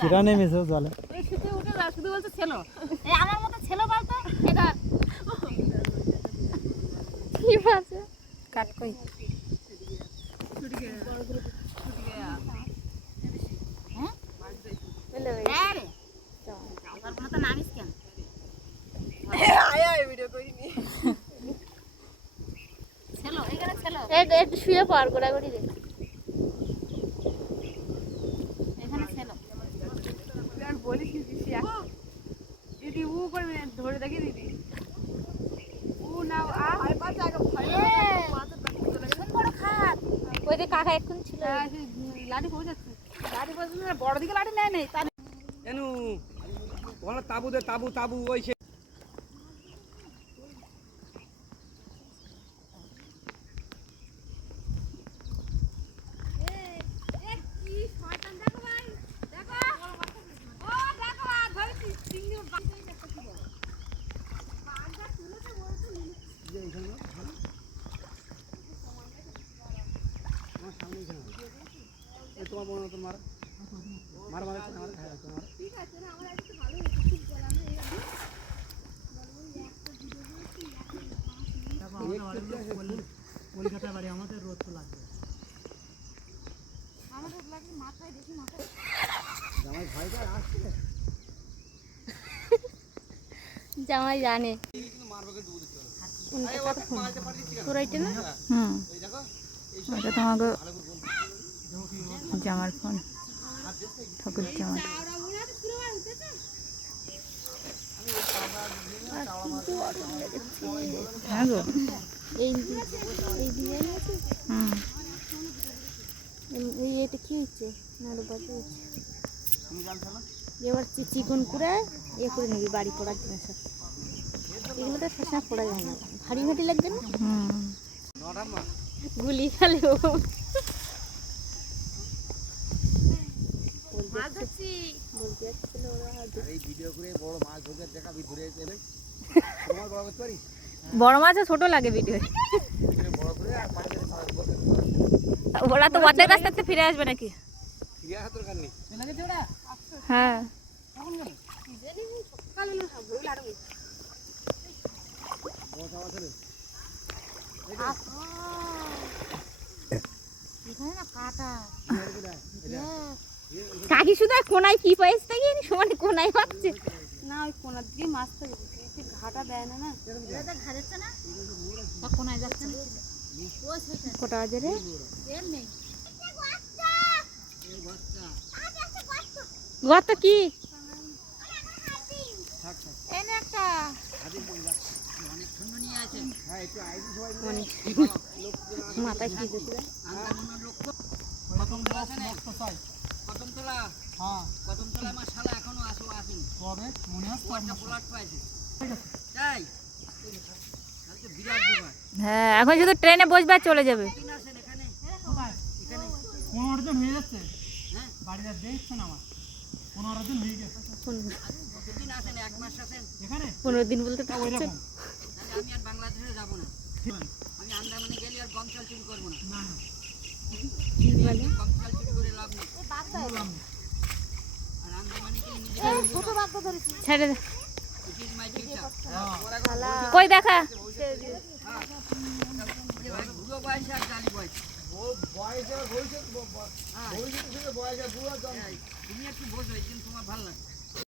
ফিরা নেমেছে জলে। এই শীতে উঠে যা শুধু বলছে ছেলো, এই আমার মতো ছেলো বলতো এটা কি আছে কাট কই ছুটি গয়া হ্যাঁ বলে ভাই হ্যাঁ রে আমার মতো নামিস কেন আয় ভিডিও করিনি ছেলো এখানে ছেলো একটু শুয়ে পড় গোড়াগড়ি রে এখানে ছেলো আর বলিস কি দিশি দিদি ও করে ধরে দেখি দিদি ও নাও আয় পাঁচ আগে বড় খাট ওই যে কাকা এখন ছিল লাঠি পৌঁছাচ্ছে লাঠি পৌঁছাচ্ছে বড় দিকে লাঠি নেয় নেই তার এনু ওখানে তাবু দে তাবু তাবু ওই সে তোমার মনে তোমার মার মার মার খায় তোমার ঠিক আছে না আমরা একটু ভালো একটু বলা না এই কলকাতা বাড়ি আমাদের রোদ তো লাগবে আমাদের লাগে মাথায় দেখি মাথায় জামাই ভাইটা আসছে জামাই জানে কিন্তু মারবাকে দুধ দিতে হবে কোনটা কথা ফোন তোর এইটা না এই দেখো এটা তোমাকে জামার ফোন ঠাকুর জামার হ্যাঁ গো এই ডিজাইন আছে এই এটা কি হচ্ছে না বাজে এবার চিকন করে করে নিবি বাড়ি পড়ার জন্য সব এগুলো তো সবসময় পড়া যায় না ভারী ভারী লাগবে না গুলি খালে বড় মাছ ছোট লাগে ভিডিও ওরা তো অর্ধেক রাস্তা থেকে ফিরে আসবে নাকি হ্যাঁ কাকি শুধু কোনায় কি পাইছে তাই সমানে কোনায় পাচ্ছে না ওই কোনার দিকে মাছ তো ঘাটা দেয় না না ঘা যাচ্ছে না কোনায় যাচ্ছে না কটা বাজে রে গত কি এনে একটা মাথায় কি দিছিল কদমতলা আমার শালা এখনো আসেনি কবে মনে হয় একটা প্লট পাইছে তাই আজকে বিরাট ব্যাপার হ্যাঁ এখন শুধু ট্রেনে বসবে আর চলে যাবে আসেন এখানে এখানে 15 জন হয়ে যাচ্ছে হ্যাঁ বাড়িতে দেখছেন আমার 15 জন হয়ে গেছে কতদিন আসেন এক মাস আসেন এখানে 15 দিন বলতে তো ওই রকম আমি আর বাংলাদেশে যাব না আমি আন্দামানে গেলে আর গম চাল চুরি করবো না না গম চাল চুরি করে লাভ নেই আর আন্দামানে গেলে নিজে ছেড়ে দে ইট ইজ মাই ফিউচার কই দেখা বুড়ো বয়সে আর জালি বয়সে তুমি একটু বোঝো এই দিন তোমার ভালো লাগে